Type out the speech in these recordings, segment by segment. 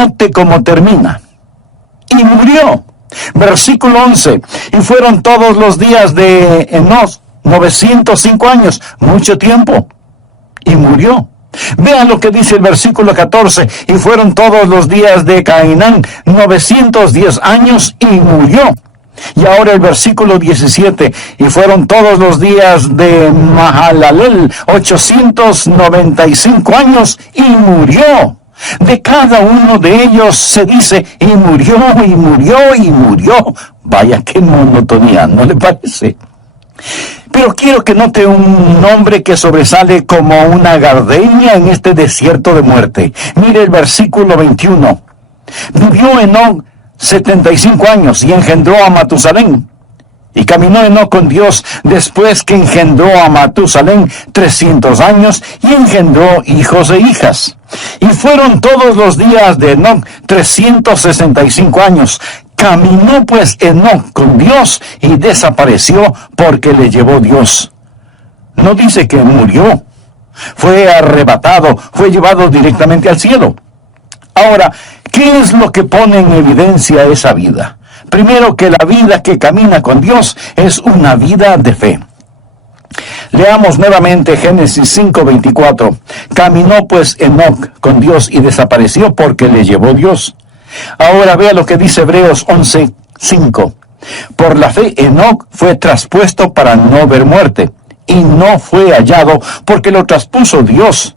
note cómo termina. Y murió. Versículo 11. Y fueron todos los días de Enoc 905 años, mucho tiempo. Y murió. Vean lo que dice el versículo 14. Y fueron todos los días de Cainán 910 años y murió. Y ahora el versículo 17. Y fueron todos los días de Mahalalel 895 años y murió. De cada uno de ellos se dice, y murió, y murió, y murió. Vaya, qué monotonía, ¿no le parece? Pero quiero que note un nombre que sobresale como una gardenia en este desierto de muerte. Mire el versículo 21. Vivió Enoc 75 años y engendró a Matusalén. Y caminó Enoc con Dios después que engendró a Matusalén 300 años y engendró hijos e hijas. Y fueron todos los días de Enoc 365 años. Caminó pues Enoc con Dios y desapareció porque le llevó Dios. No dice que murió. Fue arrebatado, fue llevado directamente al cielo. Ahora, ¿qué es lo que pone en evidencia esa vida? Primero, que la vida que camina con Dios es una vida de fe. Leamos nuevamente Génesis 5:24. Caminó pues Enoc con Dios y desapareció porque le llevó Dios. Ahora vea lo que dice Hebreos 11:5. Por la fe Enoc fue traspuesto para no ver muerte, y no fue hallado porque lo traspuso Dios.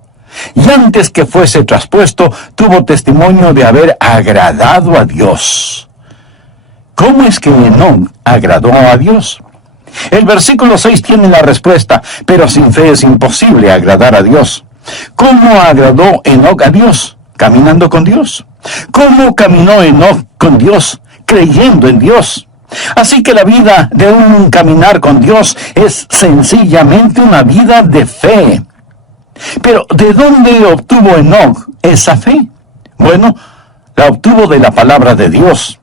Y antes que fuese traspuesto, tuvo testimonio de haber agradado a Dios. ¿Cómo es que Enoc agradó a Dios? El versículo 6 tiene la respuesta, pero sin fe es imposible agradar a Dios. ¿Cómo agradó Enoc a Dios? Caminando con Dios. ¿Cómo caminó Enoc con Dios? Creyendo en Dios. Así que la vida de un caminar con Dios es sencillamente una vida de fe. Pero ¿de dónde obtuvo Enoc esa fe? Bueno, la obtuvo de la palabra de Dios.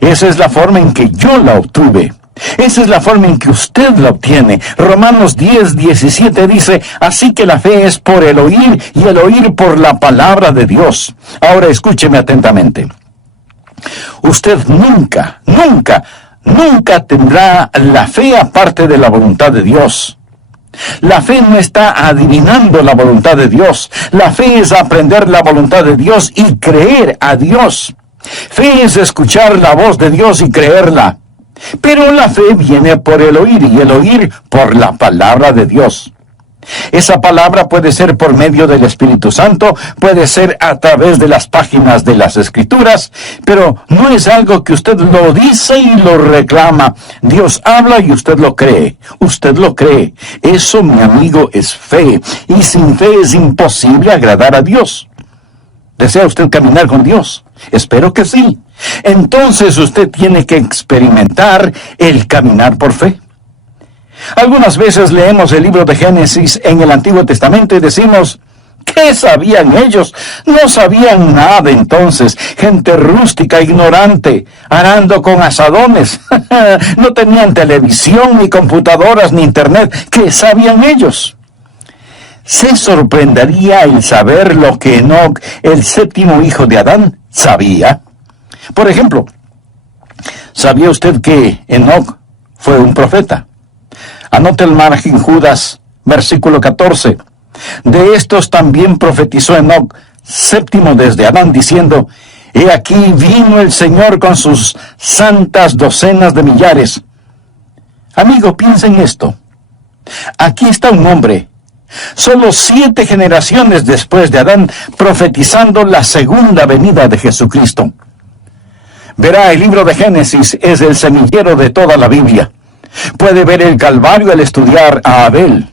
Esa es la forma en que yo la obtuve. Esa es la forma en que usted la obtiene. Romanos 10:17 dice, así que la fe es por el oír y el oír por la palabra de Dios. Ahora escúcheme atentamente. Usted nunca tendrá la fe aparte de la voluntad de Dios. La fe no está adivinando la voluntad de Dios. La fe es aprender la voluntad de Dios y creer a Dios. Fe es escuchar la voz de Dios y creerla. Pero la fe viene por el oír y el oír por la palabra de Dios. Esa palabra puede ser por medio del Espíritu Santo, puede ser a través de las páginas de las Escrituras, pero no es algo que usted lo dice y lo reclama. Dios habla y usted lo cree. Usted lo cree. Eso, mi amigo, es fe. Y sin fe es imposible agradar a Dios. ¿Desea usted caminar con Dios? Espero que sí. Entonces usted tiene que experimentar el caminar por fe. Algunas veces leemos el libro de Génesis en el Antiguo Testamento y decimos, ¿qué sabían ellos? No sabían nada entonces. Gente rústica, ignorante, arando con asadones. No tenían televisión, ni computadoras, ni internet. ¿Qué sabían ellos? Se sorprendería el saber lo que Enoc, el séptimo hijo de Adán, sabía. Por ejemplo, ¿sabía usted que Enoc fue un profeta? Anote el margen Judas, versículo 14. De estos también profetizó Enoc, séptimo desde Adán, diciendo, he aquí vino el Señor con sus santas docenas de millares. Amigo, piensa en esto. Aquí está un hombre, solo 7 generaciones después de Adán, profetizando la segunda venida de Jesucristo. Verá, el libro de Génesis es el semillero de toda la Biblia. Puede ver el Calvario al estudiar a Abel.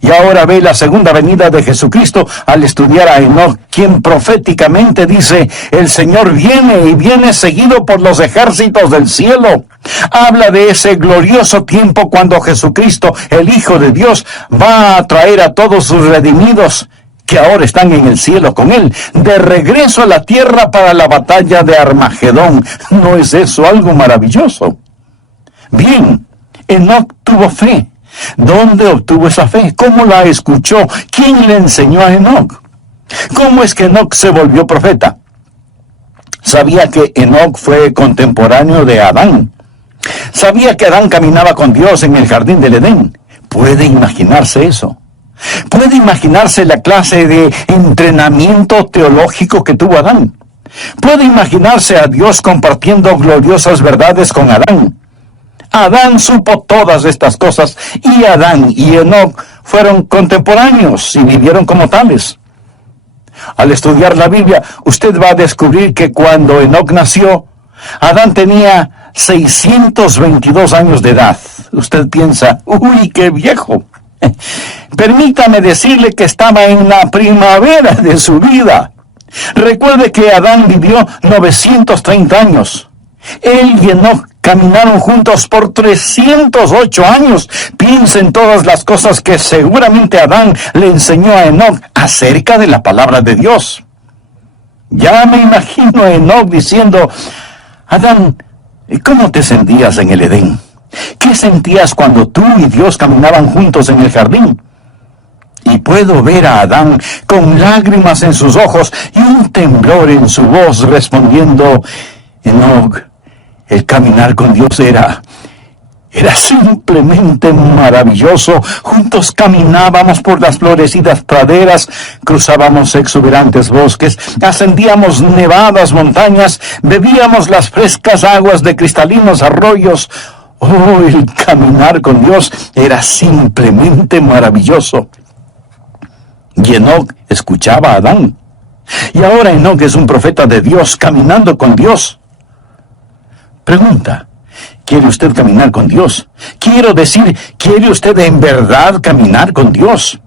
Y ahora ve la segunda venida de Jesucristo al estudiar a Enoc, quien proféticamente dice, el Señor viene y viene seguido por los ejércitos del cielo. Habla de ese glorioso tiempo cuando Jesucristo, el Hijo de Dios, va a traer a todos sus redimidos, que ahora están en el cielo con Él, de regreso a la tierra para la batalla de Armagedón. ¿No es eso algo maravilloso? Bien, Enoc tuvo fe. ¿Dónde obtuvo esa fe? ¿Cómo la escuchó? ¿Quién le enseñó a Enoc? ¿Cómo es que Enoc se volvió profeta? Sabía que Enoc fue contemporáneo de Adán. Sabía que Adán caminaba con Dios en el jardín del Edén. ¿Puede imaginarse eso? ¿Puede imaginarse la clase de entrenamiento teológico que tuvo Adán? ¿Puede imaginarse a Dios compartiendo gloriosas verdades con Adán? Adán supo todas estas cosas, y Adán y Enoc fueron contemporáneos y vivieron como tales. Al estudiar la Biblia, usted va a descubrir que cuando Enoc nació, Adán tenía 622 años de edad. Usted piensa, ¡uy, qué viejo! Permítame decirle que estaba en la primavera de su vida. Recuerde que Adán vivió 930 años. Él y Enoc caminaron juntos por 308 años. Piensa en todas las cosas que seguramente Adán le enseñó a Enoc acerca de la palabra de Dios. Ya me imagino a Enoc diciendo, Adán, ¿cómo te sentías en el Edén? ¿Qué sentías cuando tú y Dios caminaban juntos en el jardín? Y puedo ver a Adán con lágrimas en sus ojos y un temblor en su voz respondiendo, Enoc, el caminar con Dios era simplemente maravilloso. Juntos caminábamos por las florecidas praderas, cruzábamos exuberantes bosques, ascendíamos nevadas montañas, bebíamos las frescas aguas de cristalinos arroyos. Oh, el caminar con Dios era simplemente maravilloso. Y Enoc escuchaba a Adán. Y ahora Enoc es un profeta de Dios caminando con Dios. Pregunta, ¿quiere usted caminar con Dios? Quiero decir, ¿quiere usted en verdad caminar con Dios?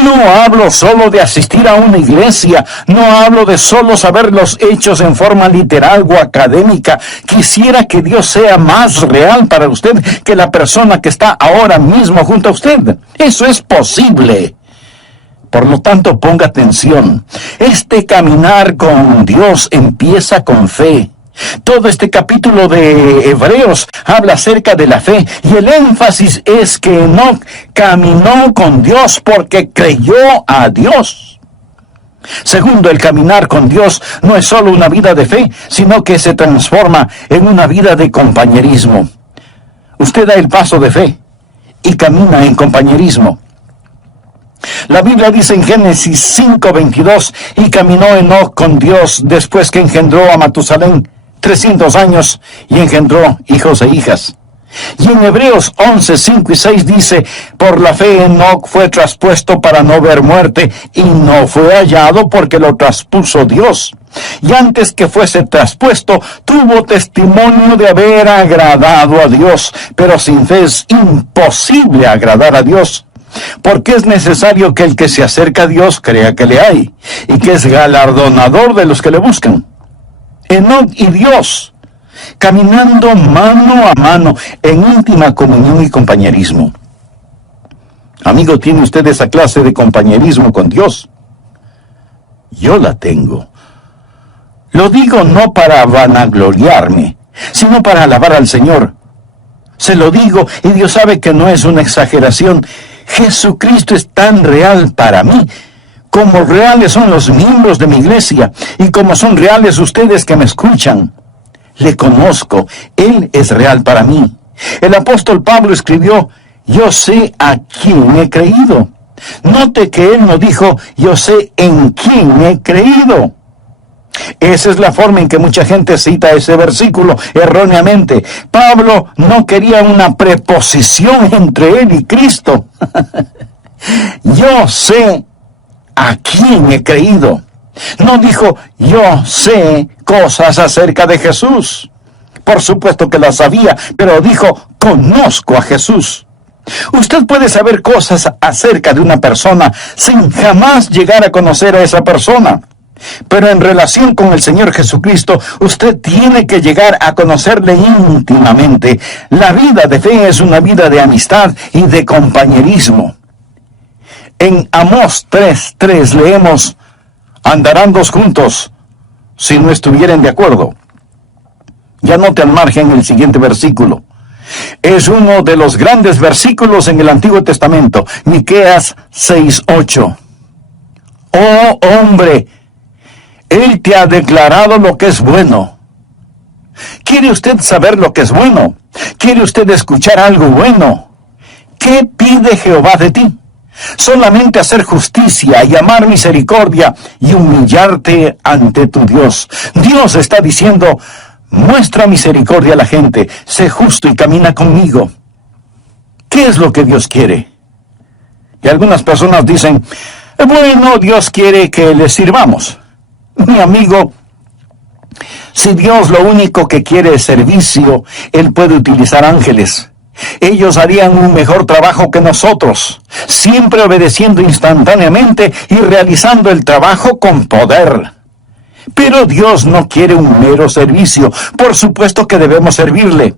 No hablo solo de asistir a una iglesia, no hablo de solo saber los hechos en forma literal o académica. Quisiera que Dios sea más real para usted que la persona que está ahora mismo junto a usted. Eso es posible. Por lo tanto, ponga atención. Este caminar con Dios empieza con fe. Todo este capítulo de Hebreos habla acerca de la fe, y el énfasis es que Enoc caminó con Dios porque creyó a Dios. Segundo, el caminar con Dios no es solo una vida de fe, sino que se transforma en una vida de compañerismo. Usted da el paso de fe y camina en compañerismo. La Biblia dice en Génesis 5:22, y caminó Enoc con Dios después que engendró a Matusalén 300 años y engendró hijos e hijas. Y en Hebreos 11:5 y 6 dice, por la fe Enoc fue traspuesto para no ver muerte, y no fue hallado porque lo traspuso Dios. Y antes que fuese traspuesto, tuvo testimonio de haber agradado a Dios, pero sin fe es imposible agradar a Dios. Porque es necesario que el que se acerca a Dios crea que le hay, y que es galardonador de los que le buscan. Enoc y Dios, caminando mano a mano, en íntima comunión y compañerismo. Amigo, ¿tiene usted esa clase de compañerismo con Dios? Yo la tengo. Lo digo no para vanagloriarme, sino para alabar al Señor. Se lo digo, y Dios sabe que no es una exageración. Jesucristo es tan real para mí, como reales son los miembros de mi iglesia, y como son reales ustedes que me escuchan. Le conozco, Él es real para mí. El apóstol Pablo escribió, yo sé a quién he creído. Note que él no dijo, yo sé en quién he creído. Esa es la forma en que mucha gente cita ese versículo erróneamente. Pablo no quería una preposición entre él y Cristo. Yo sé a quién he creído. No dijo, yo sé cosas acerca de Jesús. Por supuesto que las sabía, pero dijo, conozco a Jesús. Usted puede saber cosas acerca de una persona sin jamás llegar a conocer a esa persona. Pero en relación con el Señor Jesucristo, usted tiene que llegar a conocerle íntimamente. La vida de fe es una vida de amistad y de compañerismo. En Amós 3:3 leemos, andarán dos juntos si no estuvieren de acuerdo. Ya note al margen el siguiente versículo. Es uno de los grandes versículos en el Antiguo Testamento, Miqueas 6:8. Oh hombre, Él te ha declarado lo que es bueno. ¿Quiere usted saber lo que es bueno? ¿Quiere usted escuchar algo bueno? ¿Qué pide Jehová de ti? Solamente hacer justicia y amar misericordia y humillarte ante tu Dios. Dios está diciendo, muestra misericordia a la gente, sé justo y camina conmigo. ¿Qué es lo que Dios quiere? Y algunas personas dicen, bueno, Dios quiere que le sirvamos. Mi amigo, si Dios lo único que quiere es servicio, Él puede utilizar ángeles. Ellos harían un mejor trabajo que nosotros, siempre obedeciendo instantáneamente y realizando el trabajo con poder. Pero Dios no quiere un mero servicio. Por supuesto que debemos servirle,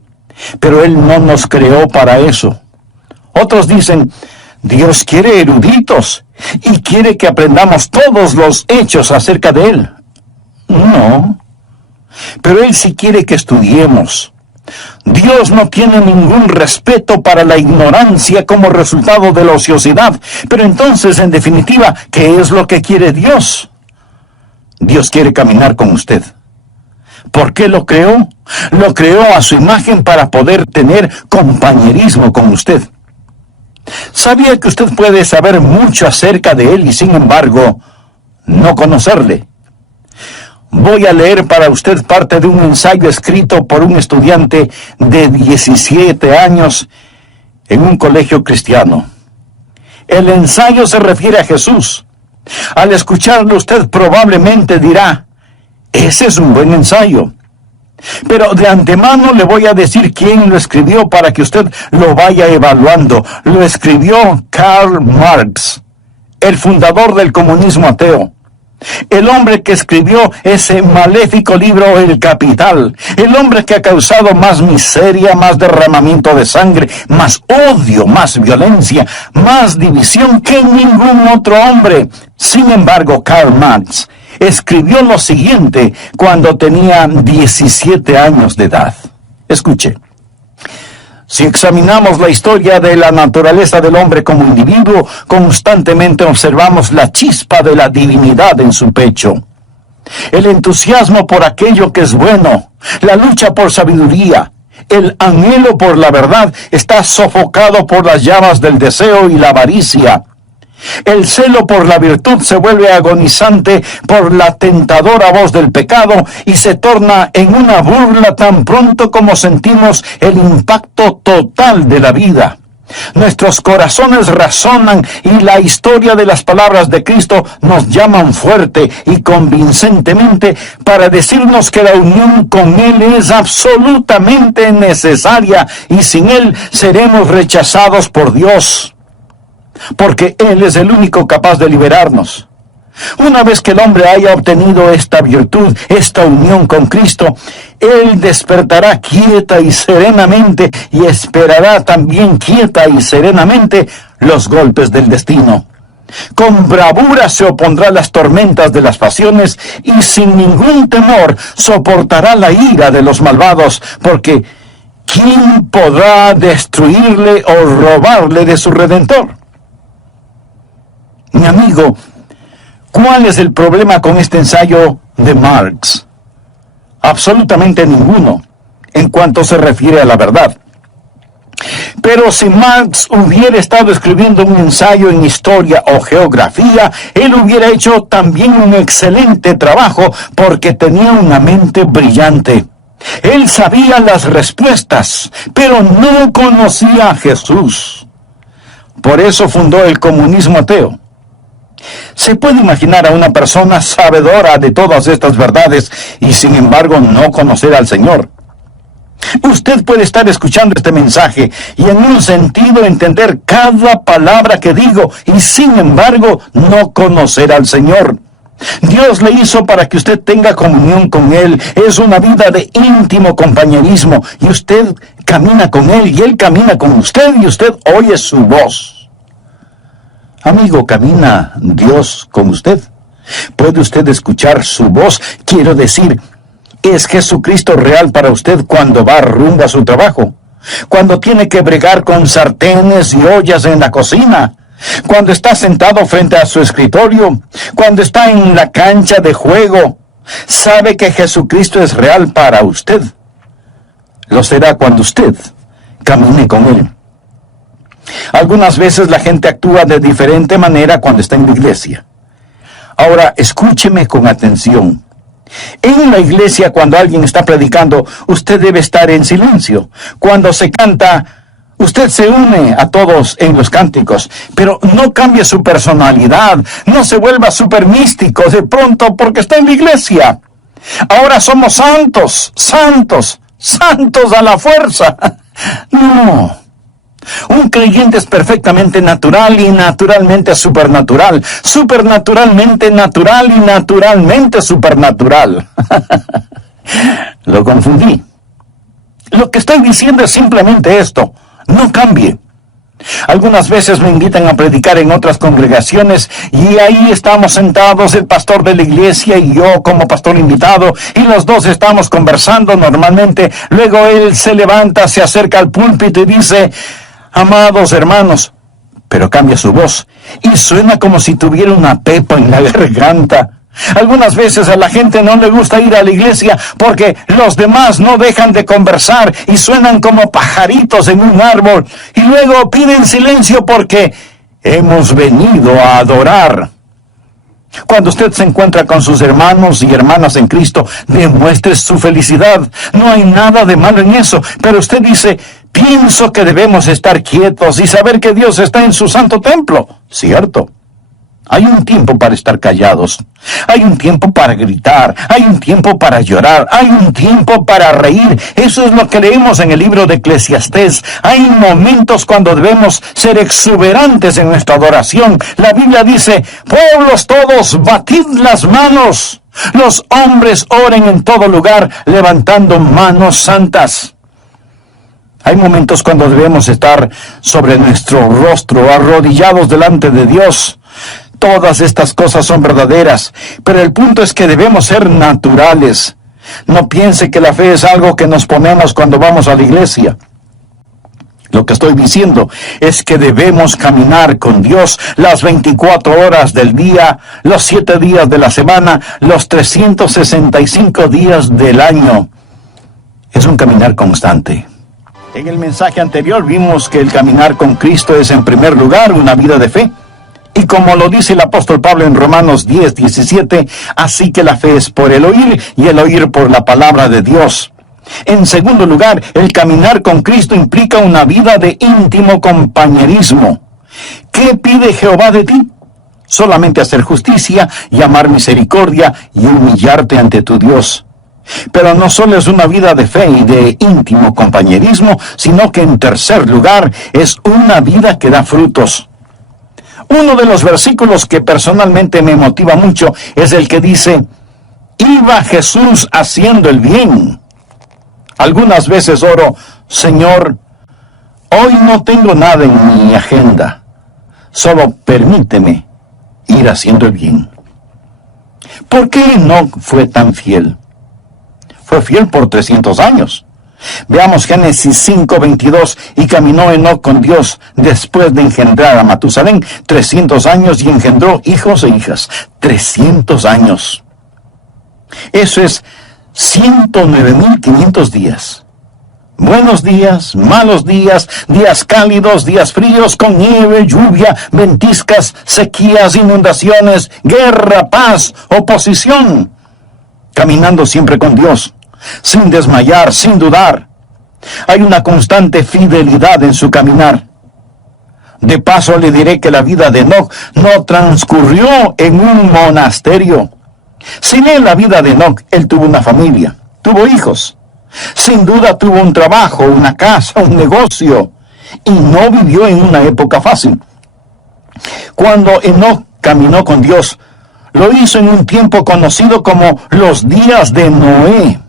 pero Él no nos creó para eso. Otros dicen, Dios quiere eruditos y quiere que aprendamos todos los hechos acerca de Él. No, pero Él sí quiere que estudiemos. Dios no tiene ningún respeto para la ignorancia como resultado de la ociosidad. Pero entonces, en definitiva, ¿qué es lo que quiere Dios? Dios quiere caminar con usted. ¿Por qué lo creó? Lo creó a su imagen para poder tener compañerismo con usted. ¿Sabía que usted puede saber mucho acerca de Él y sin embargo no conocerle? Voy a leer para usted parte de un ensayo escrito por un estudiante de 17 años en un colegio cristiano. El ensayo se refiere a Jesús. Al escucharlo usted probablemente dirá, ese es un buen ensayo. Pero de antemano le voy a decir quién lo escribió para que usted lo vaya evaluando. Lo escribió Karl Marx, el fundador del comunismo ateo. El hombre que escribió ese maléfico libro El Capital, el hombre que ha causado más miseria, más derramamiento de sangre, más odio, más violencia, más división que ningún otro hombre. Sin embargo, Karl Marx escribió lo siguiente cuando tenía 17 años de edad. Escuche. Si examinamos la historia de la naturaleza del hombre como individuo, constantemente observamos la chispa de la divinidad en su pecho. El entusiasmo por aquello que es bueno, la lucha por sabiduría, el anhelo por la verdad está sofocado por las llamas del deseo y la avaricia. El celo por la virtud se vuelve agonizante por la tentadora voz del pecado y se torna en una burla tan pronto como sentimos el impacto total de la vida. Nuestros corazones razonan y la historia de las palabras de Cristo nos llaman fuerte y convincentemente para decirnos que la unión con Él es absolutamente necesaria y sin Él seremos rechazados por Dios. Porque Él es el único capaz de liberarnos. Una vez que el hombre haya obtenido esta virtud, esta unión con Cristo, Él despertará quieta y serenamente y esperará también quieta y serenamente los golpes del destino. Con bravura se opondrá a las tormentas de las pasiones y sin ningún temor soportará la ira de los malvados, porque ¿quién podrá destruirle o robarle de su Redentor? Mi amigo, ¿cuál es el problema con este ensayo de Marx? Absolutamente ninguno, en cuanto se refiere a la verdad. Pero si Marx hubiera estado escribiendo un ensayo en historia o geografía, él hubiera hecho también un excelente trabajo porque tenía una mente brillante. Él sabía las respuestas, pero no conocía a Jesús. Por eso fundó el comunismo ateo. ¿Se puede imaginar a una persona sabedora de todas estas verdades y sin embargo no conocer al Señor? Usted puede estar escuchando este mensaje y en un sentido entender cada palabra que digo y sin embargo no conocer al Señor. Dios le hizo para que usted tenga comunión con Él. Es una vida de íntimo compañerismo y usted camina con Él y Él camina con usted y usted oye su voz. Amigo, ¿camina Dios con usted? ¿Puede usted escuchar su voz? Quiero decir, ¿es Jesucristo real para usted cuando va rumbo a su trabajo? Cuando tiene que bregar con sartenes y ollas en la cocina. cuando está sentado frente a su escritorio, cuando está en la cancha de juego, sabe que Jesucristo es real para usted. Lo será cuando usted camine con Él. Algunas veces la gente actúa de diferente manera cuando está en la iglesia. Ahora, escúcheme con atención. En la iglesia, cuando alguien está predicando, usted debe estar en silencio. Cuando se canta, usted se une a todos en los cánticos, pero no cambie su personalidad, no se vuelva súper místico de pronto porque está en la iglesia. Ahora somos santos, santos, santos a la fuerza. No. Un creyente es perfectamente natural y naturalmente supernatural, supernaturalmente natural y naturalmente supernatural. Lo confundí. Lo que estoy diciendo es simplemente esto: no cambie. Algunas veces me invitan a predicar en otras congregaciones y ahí estamos sentados, el pastor de la iglesia y yo como pastor invitado, y los dos estamos conversando normalmente. Luego él se levanta, se acerca al púlpito y dice: amados hermanos, pero cambia su voz y suena como si tuviera una pepa en la garganta. Algunas veces a la gente no le gusta ir a la iglesia porque los demás no dejan de conversar y suenan como pajaritos en un árbol, y luego piden silencio porque hemos venido a adorar. Cuando usted se encuentra con sus hermanos y hermanas en Cristo, demuestre su felicidad. No hay nada de malo en eso, pero usted dice: pienso que debemos estar quietos y saber que Dios está en su santo templo. ¿Cierto? Hay un tiempo para estar callados, hay un tiempo para gritar, hay un tiempo para llorar, hay un tiempo para reír. Eso es lo que leemos en el libro de Eclesiastés. Hay momentos cuando debemos ser exuberantes en nuestra adoración. La Biblia dice: pueblos todos, batid las manos. Los hombres oren en todo lugar, levantando manos santas. Hay momentos cuando debemos estar sobre nuestro rostro, arrodillados delante de Dios. Todas estas cosas son verdaderas, pero el punto es que debemos ser naturales. No piense que la fe es algo que nos ponemos cuando vamos a la iglesia. Lo que estoy diciendo es que debemos caminar con Dios las 24 horas del día, los 7 días de la semana, los 365 días del año. Es un caminar constante. En el mensaje anterior vimos que el caminar con Cristo es en primer lugar una vida de fe. Y como lo dice el apóstol Pablo en Romanos 10:17, así que la fe es por el oír y el oír por la palabra de Dios. En segundo lugar, el caminar con Cristo implica una vida de íntimo compañerismo. ¿Qué pide Jehová de ti? Solamente hacer justicia y amar misericordia y humillarte ante tu Dios. Pero no solo es una vida de fe y de íntimo compañerismo, sino que en tercer lugar es una vida que da frutos. Uno de los versículos que personalmente me motiva mucho es el que dice: iba Jesús haciendo el bien. Algunas veces oro: Señor, hoy no tengo nada en mi agenda, solo permíteme ir haciendo el bien. ¿Por qué Enoc fue tan fiel? Fue fiel por 300 años. Veamos Génesis 5:22. Y caminó Enoc con Dios después de engendrar a Matusalén 300 años y engendró hijos e hijas. 300 años. Eso es 109.500 días. Buenos días, malos días, días cálidos, días fríos, con nieve, lluvia, ventiscas, sequías, inundaciones, guerra, paz, oposición. Caminando siempre con Dios, sin desmayar, sin dudar. Hay una constante fidelidad en su caminar. De paso le diré que la vida de Enoc no transcurrió en un monasterio. Si lee la vida de Enoc, él tuvo una familia, tuvo hijos. Sin duda tuvo un trabajo, una casa, un negocio, y no vivió en una época fácil. Cuando Enoc caminó con Dios, lo hizo en un tiempo conocido como los días de Noé.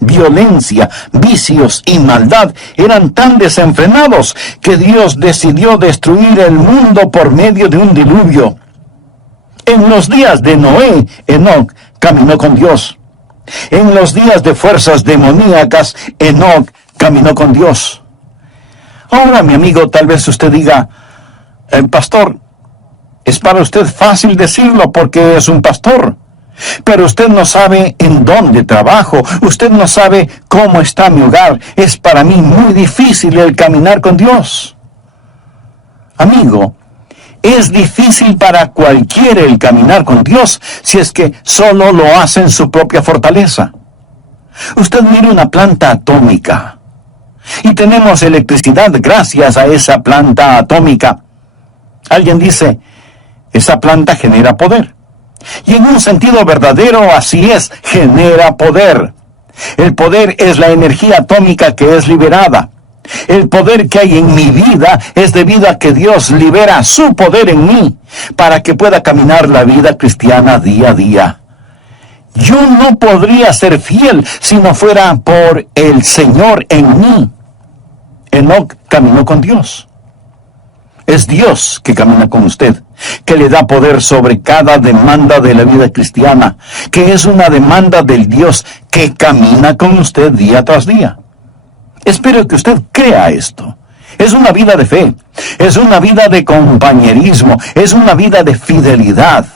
Violencia, vicios y maldad eran tan desenfrenados que Dios decidió destruir el mundo por medio de un diluvio. En los días de Noé, Enoc caminó con Dios. En los días de fuerzas demoníacas, Enoc caminó con Dios. Ahora, mi amigo, tal vez usted diga: Pastor, es para usted fácil decirlo porque es un pastor. Pero usted no sabe en dónde trabajo, usted no sabe cómo está mi hogar. Es para mí muy difícil el caminar con Dios. Amigo, es difícil para cualquiera el caminar con Dios si es que solo lo hace en su propia fortaleza. Usted mira una planta atómica y tenemos electricidad gracias a esa planta atómica. Alguien dice, esa planta genera poder. Y en un sentido verdadero, así es, genera poder. El poder es la energía atómica que es liberada. El poder que hay en mi vida es debido a que Dios libera su poder en mí para que pueda caminar la vida cristiana día a día. Yo no podría ser fiel si no fuera por el Señor en mí. Enoc caminó con Dios. Es Dios que camina con usted, que le da poder sobre cada demanda de la vida cristiana, que es una demanda del Dios que camina con usted día tras día. Espero que usted crea esto. Es una vida de fe, es una vida de compañerismo, es una vida de fidelidad.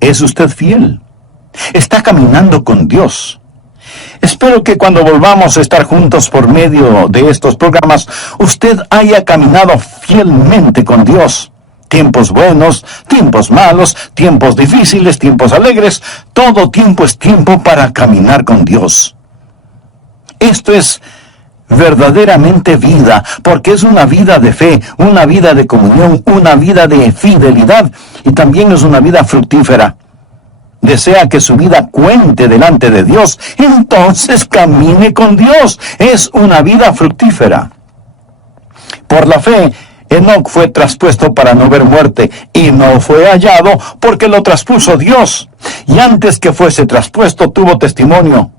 ¿Es usted fiel? Está caminando con Dios. Espero que cuando volvamos a estar juntos por medio de estos programas, usted haya caminado fielmente con Dios. Tiempos buenos, tiempos malos, tiempos difíciles, tiempos alegres, todo tiempo es tiempo para caminar con Dios. Esto es verdaderamente vida, porque es una vida de fe, una vida de comunión, una vida de fidelidad y también es una vida fructífera. Desea que su vida cuente delante de Dios, entonces camine con Dios. Es una vida fructífera. Por la fe, Enoc fue traspuesto para no ver muerte, y no fue hallado porque lo traspuso Dios. Y antes que fuese traspuesto, tuvo testimonio.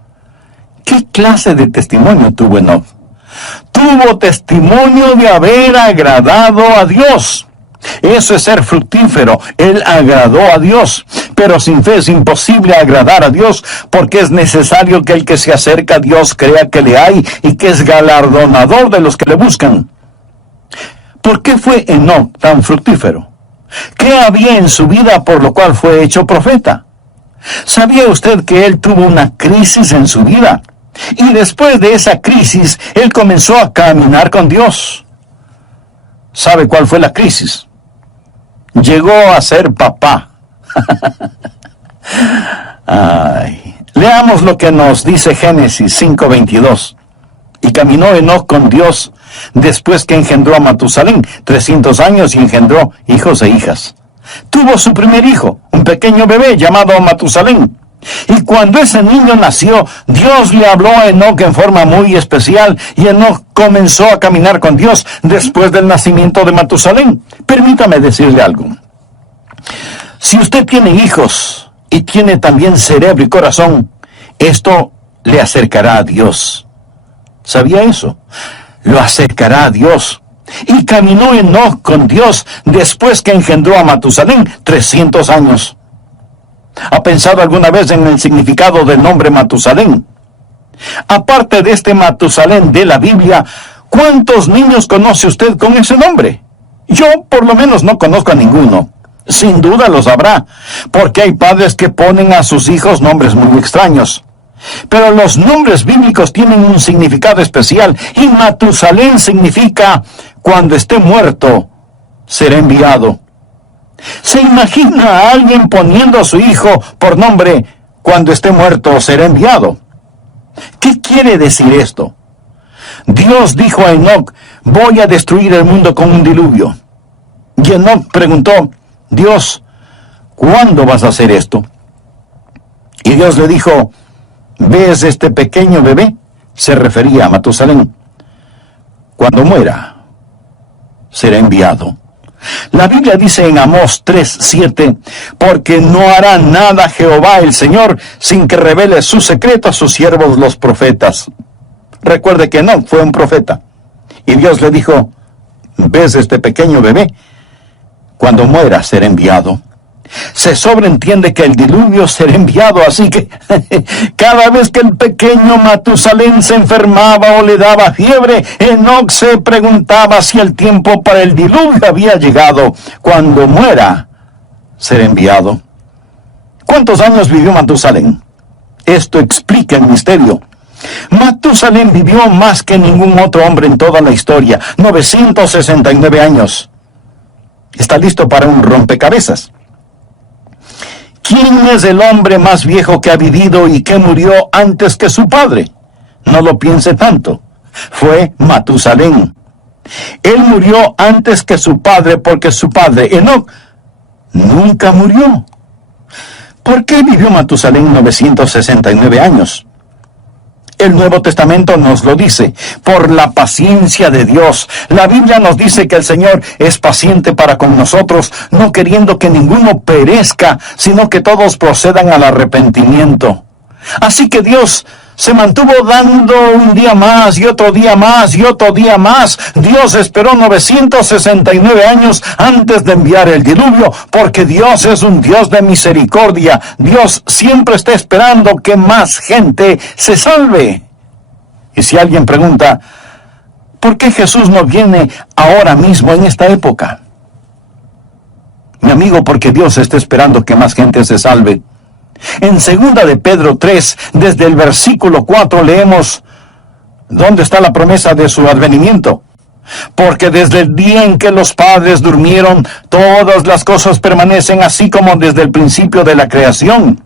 ¿Qué clase de testimonio tuvo Enoc? Tuvo testimonio de haber agradado a Dios. Eso es ser fructífero. Él agradó a Dios. Pero sin fe es imposible agradar a Dios, porque es necesario que el que se acerca a Dios crea que le hay y que es galardonador de los que le buscan. ¿Por qué fue Enoc tan fructífero? ¿Qué había en su vida por lo cual fue hecho profeta? ¿Sabía usted que él tuvo una crisis en su vida? Y después de esa crisis, él comenzó a caminar con Dios. ¿Sabe cuál fue la crisis? Llegó a ser papá. Leamos lo que nos dice Génesis 5:22. Y caminó Enoc con Dios después que engendró a Matusalén 300 años y engendró hijos e hijas. Tuvo su primer hijo, un pequeño bebé llamado Matusalén. Y cuando ese niño nació, Dios le habló a Enoc en forma muy especial, y Enoc comenzó a caminar con Dios después del nacimiento de Matusalén. Permítame decirle algo. Si usted tiene hijos y tiene también cerebro y corazón, esto le acercará a Dios. ¿Sabía eso? Lo acercará a Dios. Y caminó Enoc con Dios después que engendró a Matusalén 300 años. ¿Ha pensado alguna vez en el significado del nombre Matusalén? Aparte de este Matusalén de la Biblia, ¿cuántos niños conoce usted con ese nombre? Yo por lo menos no conozco a ninguno. Sin duda los habrá, porque hay padres que ponen a sus hijos nombres muy extraños. Pero los nombres bíblicos tienen un significado especial, y Matusalén significa, cuando esté muerto, será enviado. ¿Se imagina a alguien poniendo a su hijo por nombre, cuando esté muerto, será enviado? ¿Qué quiere decir esto? Dios dijo a Enoc, voy a destruir el mundo con un diluvio. Y Enoc preguntó, Dios, ¿cuándo vas a hacer esto? Y Dios le dijo, ¿ves este pequeño bebé? Se refería a Matusalén. Cuando muera, será enviado. La Biblia dice en Amós 3:7, porque no hará nada Jehová el Señor sin que revele su secreto a sus siervos los profetas. Recuerde que Enoc fue un profeta. Y Dios le dijo, ¿ves este pequeño bebé? Cuando muera será enviado. Se sobreentiende que el diluvio será enviado, así que cada vez que el pequeño Matusalén se enfermaba o le daba fiebre, Enoc se preguntaba si el tiempo para el diluvio había llegado. Cuando muera, será enviado. ¿Cuántos años vivió Matusalén? Esto explica el misterio. Matusalén vivió más que ningún otro hombre en toda la historia, 969 años. ¿Está listo para un rompecabezas? ¿Quién es el hombre más viejo que ha vivido y que murió antes que su padre? No lo piense tanto. Fue Matusalén. Él murió antes que su padre porque su padre, Enoc, nunca murió. ¿Por qué vivió Matusalén 969 años? El Nuevo Testamento nos lo dice, por la paciencia de Dios. La Biblia nos dice que el Señor es paciente para con nosotros, no queriendo que ninguno perezca, sino que todos procedan al arrepentimiento. Así que Dios se mantuvo dando un día más y otro día más y otro día más. Dios esperó 969 años antes de enviar el diluvio, porque Dios es un Dios de misericordia. Dios siempre está esperando que más gente se salve. Y si alguien pregunta, ¿por qué Jesús no viene ahora mismo en esta época? Mi amigo, porque Dios está esperando que más gente se salve. En 2 de Pedro 3, desde el versículo 4 leemos, ¿dónde está la promesa de su advenimiento? Porque desde el día en que los padres durmieron, todas las cosas permanecen así como desde el principio de la creación.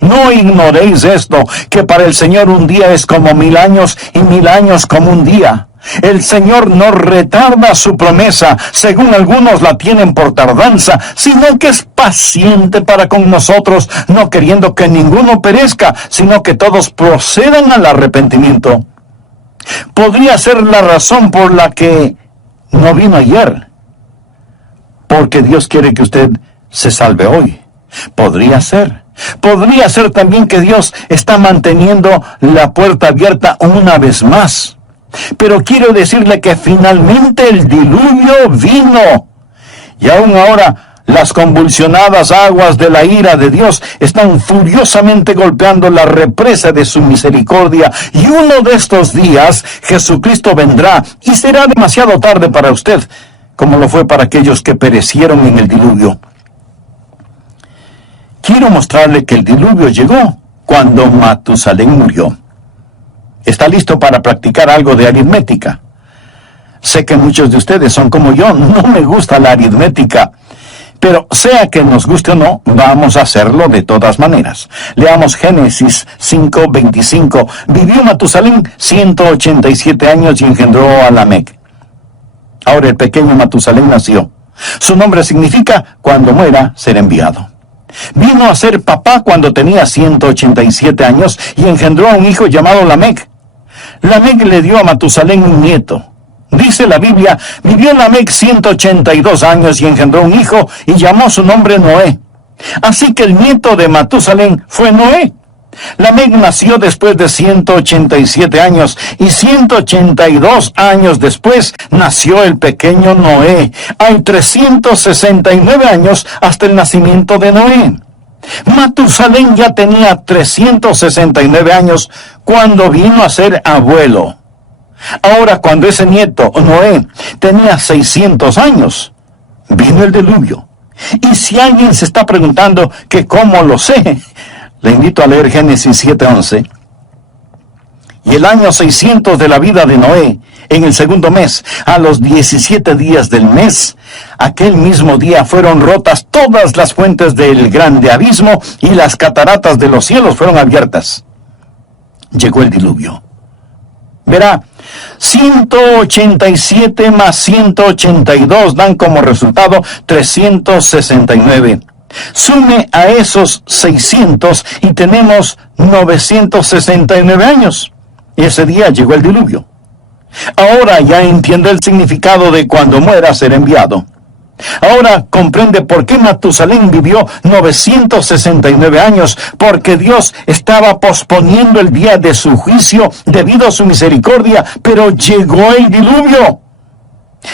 No ignoréis esto, que para el Señor un día es como 1000 años y 1000 años como un día. El Señor no retarda su promesa, según algunos la tienen por tardanza, sino que es paciente para con nosotros, no queriendo que ninguno perezca, sino que todos procedan al arrepentimiento. Podría ser la razón por la que no vino ayer, porque Dios quiere que usted se salve hoy. Podría ser. Podría ser también que Dios está manteniendo la puerta abierta una vez más. Pero quiero decirle que finalmente el diluvio vino. Y aún ahora las convulsionadas aguas de la ira de Dios están furiosamente golpeando la represa de su misericordia. Y uno de estos días Jesucristo vendrá y será demasiado tarde para usted, como lo fue para aquellos que perecieron en el diluvio. Quiero mostrarle que el diluvio llegó cuando Matusalén murió. ¿Está listo para practicar algo de aritmética? Sé que muchos de ustedes son como yo, no me gusta la aritmética. Pero sea que nos guste o no, vamos a hacerlo de todas maneras. Leamos Génesis 5:25. Vivió Matusalén 187 años y engendró a Lamec. Ahora el pequeño Matusalén nació. Su nombre significa cuando muera será enviado. Vino a ser papá cuando tenía 187 años y engendró a un hijo llamado Lamec. Lamec le dio a Matusalén un nieto. Dice la Biblia, vivió Lamec 182 años y engendró un hijo y llamó su nombre Noé. Así que el nieto de Matusalén fue Noé. Lamec nació después de 187 años y 182 años después nació el pequeño Noé. Hay 369 años hasta el nacimiento de Noé. Matusalén ya tenía 369 años cuando vino a ser abuelo. Ahora, cuando ese nieto, Noé, tenía 600 años, vino el diluvio. Y si alguien se está preguntando que cómo lo sé, le invito a leer Génesis 7:11. Y el año 600 de la vida de Noé, en el segundo mes, a los 17 días del mes, aquel mismo día fueron rotas todas las fuentes del grande abismo y las cataratas de los cielos fueron abiertas. Llegó el diluvio. Verá, 187 más 182 dan como resultado 369. Sume a esos 600 y tenemos 969 años. Ese día llegó el diluvio. Ahora ya entiende el significado de cuando muera ser enviado. Ahora comprende por qué Matusalén vivió 969 años, porque Dios estaba posponiendo el día de su juicio debido a su misericordia, pero llegó el diluvio.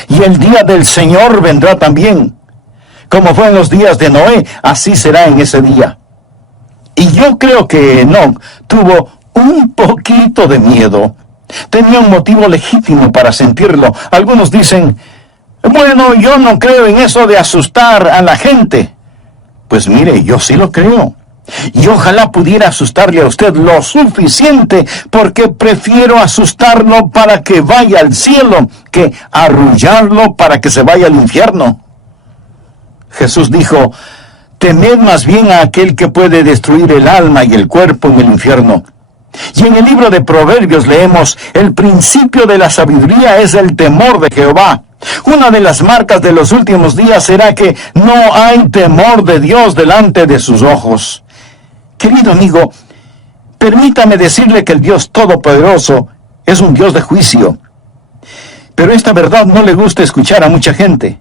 Y el día del Señor vendrá también. Como fue en los días de Noé, así será en ese día. Y yo creo que Enoc tuvo un poquito de miedo. Tenía un motivo legítimo para sentirlo. Algunos dicen, bueno, yo no creo en eso de asustar a la gente. Pues mire, yo sí lo creo. Y ojalá pudiera asustarle a usted lo suficiente, porque prefiero asustarlo para que vaya al cielo que arrullarlo para que se vaya al infierno. Jesús dijo, temed más bien a aquel que puede destruir el alma y el cuerpo en el infierno. Y en el libro de Proverbios leemos, el principio de la sabiduría es el temor de Jehová. Una de las marcas de los últimos días será que no hay temor de Dios delante de sus ojos. Querido amigo, permítame decirle que el Dios Todopoderoso es un Dios de juicio. Pero esta verdad no le gusta escuchar a mucha gente.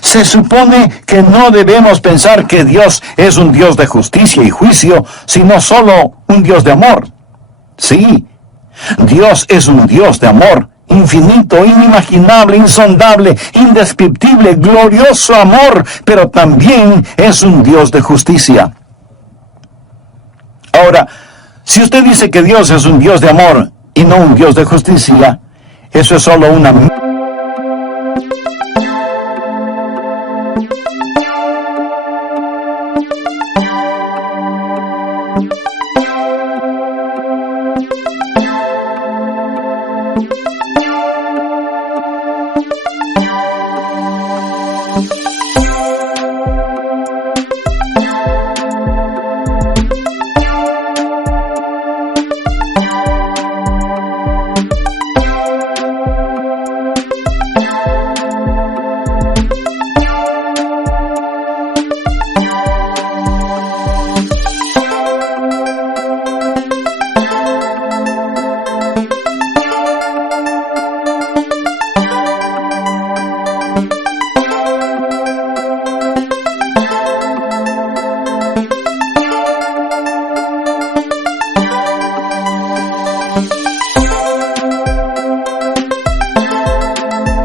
Se supone que no debemos pensar que Dios es un Dios de justicia y juicio, sino solo un Dios de amor. Sí, Dios es un Dios de amor, infinito, inimaginable, insondable, indescriptible, glorioso amor, pero también es un Dios de justicia. Ahora, si usted dice que Dios es un Dios de amor y no un Dios de justicia, eso es solo una...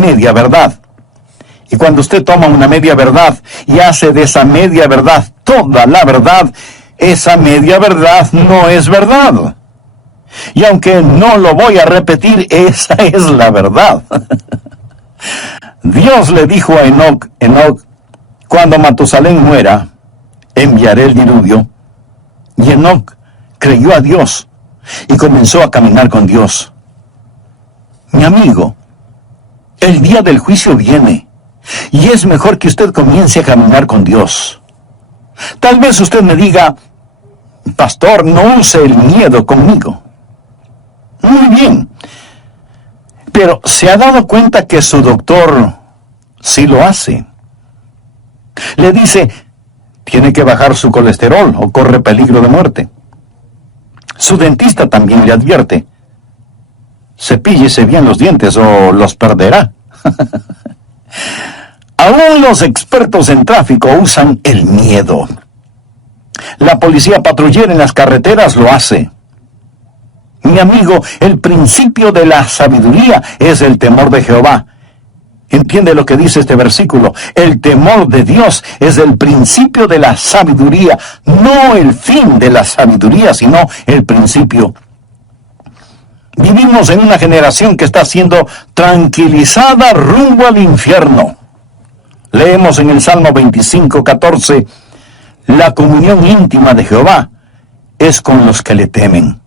media verdad. Y cuando usted toma una media verdad y hace de esa media verdad toda la verdad, esa media verdad no es verdad. Y aunque no lo voy a repetir, esa es la verdad. Dios le dijo a Enoc, Enoc, cuando Matusalén muera, enviaré el diluvio. Y Enoc creyó a Dios y comenzó a caminar con Dios. Mi amigo, el día del juicio viene, y es mejor que usted comience a caminar con Dios. Tal vez usted me diga, pastor, no use el miedo conmigo. Muy bien, pero ¿se ha dado cuenta que su doctor sí lo hace? Le dice, tiene que bajar su colesterol o corre peligro de muerte. Su dentista también le advierte, cepíllese bien los dientes o los perderá. Aún los expertos en tráfico usan el miedo. La policía patrullera en las carreteras lo hace. Mi amigo, el principio de la sabiduría es el temor de Jehová. ¿Entiende lo que dice este versículo? El temor de Dios es el principio de la sabiduría, no el fin de la sabiduría, sino el principio. Vivimos en una generación que está siendo tranquilizada rumbo al infierno. Leemos en el Salmo 25:14, la comunión íntima de Jehová es con los que le temen.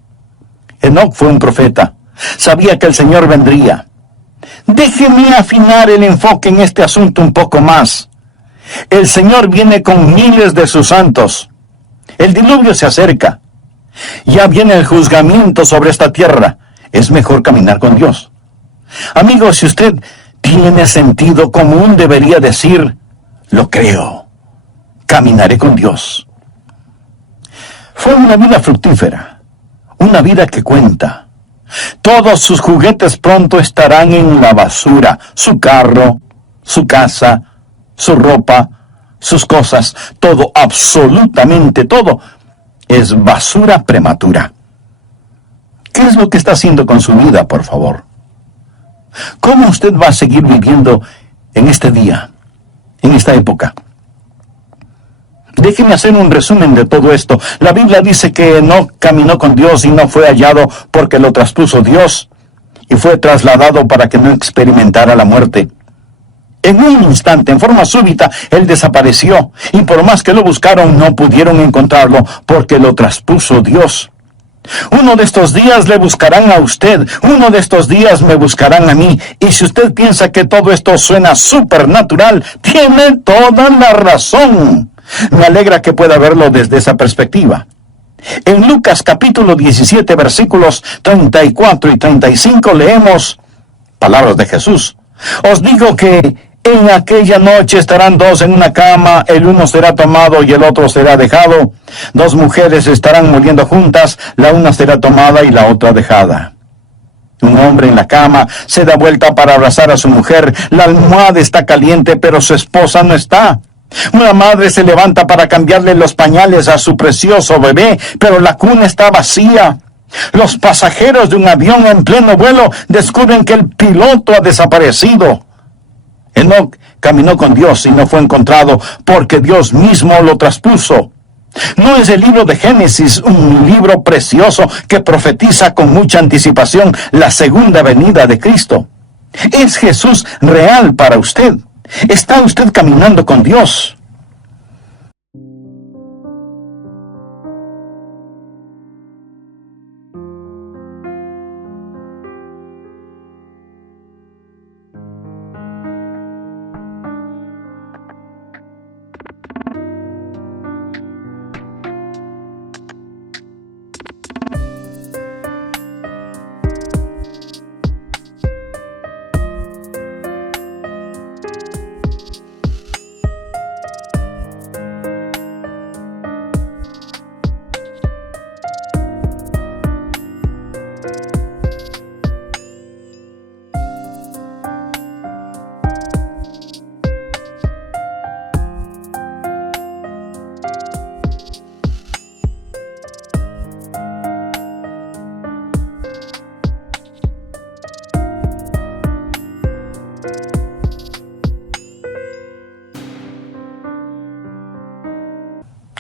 Enoc fue un profeta, sabía que el Señor vendría. Déjeme afinar el enfoque en este asunto un poco más. El Señor viene con miles de sus santos. El diluvio se acerca. Ya viene el juzgamiento sobre esta tierra. Es mejor caminar con Dios. Amigo, si usted tiene sentido común, debería decir, lo creo. Caminaré con Dios. Fue una vida fructífera, una vida que cuenta. Todos sus juguetes pronto estarán en la basura. Su carro, su casa, su ropa, sus cosas, todo, absolutamente todo, es basura prematura. ¿Qué es lo que está haciendo con su vida, por favor? ¿Cómo usted va a seguir viviendo en este día, en esta época? Déjeme hacer un resumen de todo esto. La Biblia dice que Enoc caminó con Dios y no fue hallado porque lo traspuso Dios y fue trasladado para que no experimentara la muerte. En un instante, en forma súbita, él desapareció y por más que lo buscaron no pudieron encontrarlo porque lo traspuso Dios. Uno de estos días le buscarán a usted, uno de estos días me buscarán a mí, y si usted piensa que todo esto suena supernatural, tiene toda la razón. Me alegra que pueda verlo desde esa perspectiva. En Lucas capítulo 17 versículos 34 y 35 leemos palabras de Jesús. Os digo que en aquella noche estarán dos en una cama, el uno será tomado y el otro será dejado. Dos mujeres estarán muriendo juntas, la una será tomada y la otra dejada. Un hombre en la cama se da vuelta para abrazar a su mujer, la almohada está caliente pero su esposa no está. Una madre se levanta para cambiarle los pañales a su precioso bebé, pero la cuna está vacía. Los pasajeros de un avión en pleno vuelo descubren que el piloto ha desaparecido. Enoc caminó con Dios y no fue encontrado porque Dios mismo lo traspuso. ¿No es el libro de Génesis un libro precioso que profetiza con mucha anticipación la segunda venida de Cristo? ¿Es Jesús real para usted? ¿Está usted caminando con Dios?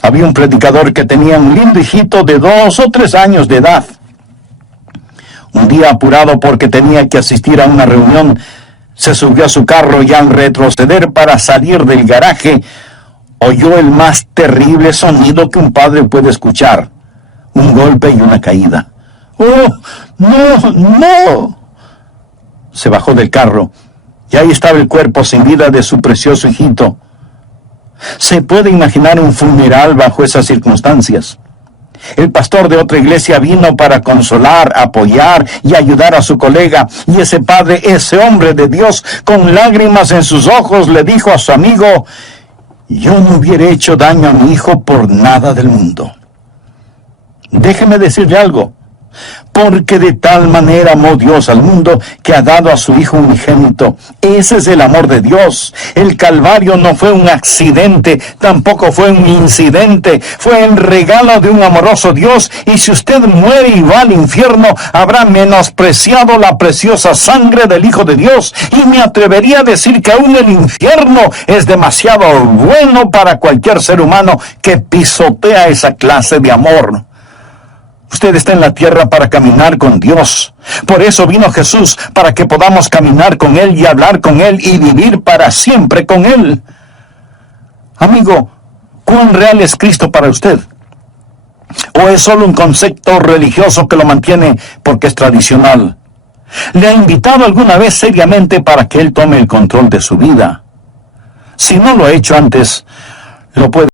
Había un predicador que tenía un lindo hijito de 2 o 3 años de edad. Un día, apurado porque tenía que asistir a una reunión, se subió a su carro y al retroceder para salir del garaje, oyó el más terrible sonido que un padre puede escuchar: un golpe y una caída. ¡Oh, no, no! Se bajó del carro y ahí estaba el cuerpo sin vida de su precioso hijito. ¿Se puede imaginar un funeral bajo esas circunstancias? El pastor de otra iglesia vino para consolar, apoyar y ayudar a su colega, y ese padre, ese hombre de Dios, con lágrimas en sus ojos, le dijo a su amigo: yo no hubiera hecho daño a mi hijo por nada del mundo. Déjeme decirle algo. Porque de tal manera amó Dios al mundo que ha dado a su Hijo unigénito. Ese es el amor de Dios. El Calvario no fue un accidente, tampoco fue un incidente. Fue el regalo de un amoroso Dios. Y si usted muere y va al infierno, habrá menospreciado la preciosa sangre del Hijo de Dios. Y me atrevería a decir que aún el infierno es demasiado bueno para cualquier ser humano que pisotea esa clase de amor. Usted está en la tierra para caminar con Dios. Por eso vino Jesús, para que podamos caminar con Él y hablar con Él y vivir para siempre con Él. Amigo, ¿cuán real es Cristo para usted? ¿O es solo un concepto religioso que lo mantiene porque es tradicional? ¿Le ha invitado alguna vez seriamente para que Él tome el control de su vida? Si no lo ha hecho antes, lo puede